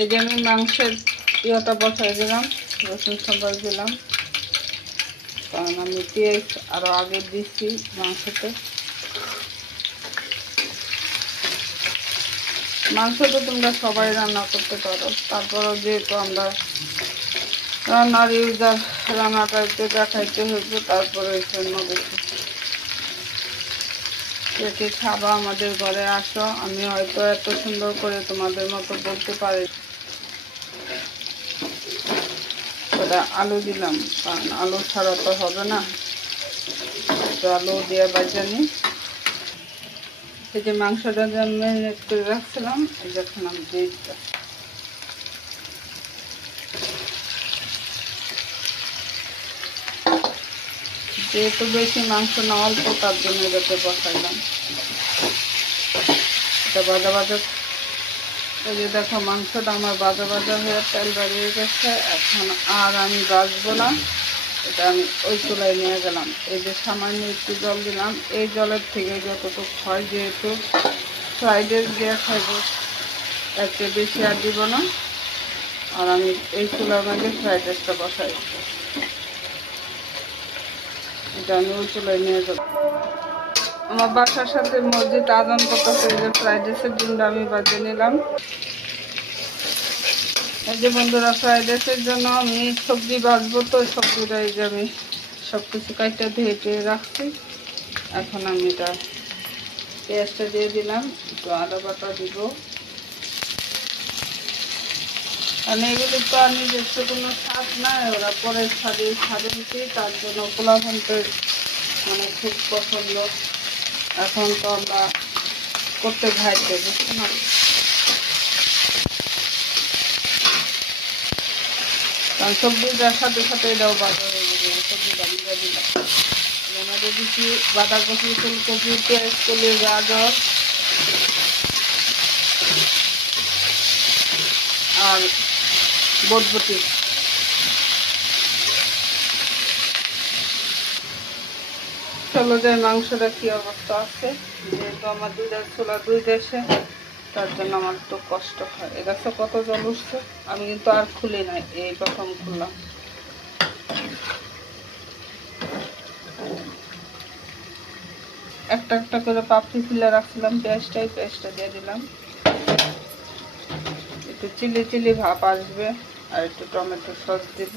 এই যে আমি মাংসের ইয়েটা বসাই দিলাম, রসুন সম্বাস দিলাম, কারণ আমি পেঁয়াজ আরও আগে দিচ্ছি মাংসতে। মাংস তো তোমরা সবাই রান্না করতে পারো, তারপরেও যেহেতু আমরা রান্নার ইউজার, রান্নাটা একটু দেখাইতে হইব, তারপরে এই জন্য বেশি। কে খাবা আমাদের ঘরে আসো, আমি হয়তো এত সুন্দর করে তোমাদের মতো বলতে পারি। ওটা আলু দিলাম, কারণ আলু ছাড়া তো হবে না, তো আলু দিয়ে বাজানি। এই যে মাংসটা যে ম্যারিনেট করে রাখছিলাম, এই যখন আমি দিয়ে দিতাম। যেহেতু বেশি মাংস না অল্প, তার জন্য এটাতে বসাইলাম। এটা ভাজা ভাজা, এই যে দেখো মাংসটা আমার ভাজা ভাজা হয়ে তেল বেরিয়ে গেছে। এখন আর আমি ভাজবো না, এটা আমি ওই চুলায় নিয়ে গেলাম। এই যে সামান্য একটু জল দিলাম, এই জলের থেকে যতটুকু হয়, যেহেতু ফ্রাইড রাইস দিয়ে খাইব, এর চেয়ে বেশি আর দিব না। আর আমি এই চুলার মধ্যে ফ্রাইড রাইসটা বসাই, এটা আমি ওই চুলায় নিয়ে যাব। আমার বাসার সাথে মসজিদ আজান করতেছে, এই যে ফ্রাইড রাইসের ডিমটা আমি বাজিয়ে নিলাম। এই যে বন্ধুরা, ফ্রাইড রাইসের জন্য আমি সবজি ভাজবো, তো সবজিটা এই যে আমি সব কিছু কাটতে ধুয়ে রাখছি। এখন আমি এটা পেঁয়াজটা দিয়ে দিলাম, একটু আদা বাটা দিব। কারণ এগুলি তো আর নিজস্ব কোনো স্বাদ নাই, ওরা পরে স্বাদে দিচ্ছি, তার জন্য পোলাপানটের মানে খুব পছন্দ। এখন তো আমরা করতে ভাইতে, বুঝতে না। কারণ সবজিটার সাথে সাথে এটাও বাজা হয়ে যাবে, সবজিটা মিলে দিলাম। আমাদের দিচ্ছি বাঁধাকপি, ফুলকপি, পেঁয়াজ কলি, গাজর আর বটবটি। চলো যাই মাংসটা কি অবস্থা আছে। যেহেতু আমার দুইটা চুলা দুই দেশে, তার জন্য আমার একটু কষ্ট হয়। এ দেখো কত জল উঠছে, আমি কিন্তু আর খুলি নাই, এই প্রথম খুললাম। একটা একটা করে পাপড়ি ফুলে রাখছিলাম, পেঁয়াজটা দিয়ে দিলাম। একটু চিলি চিলি ভাব আসবে, আর একটু টমেটো সস দিব।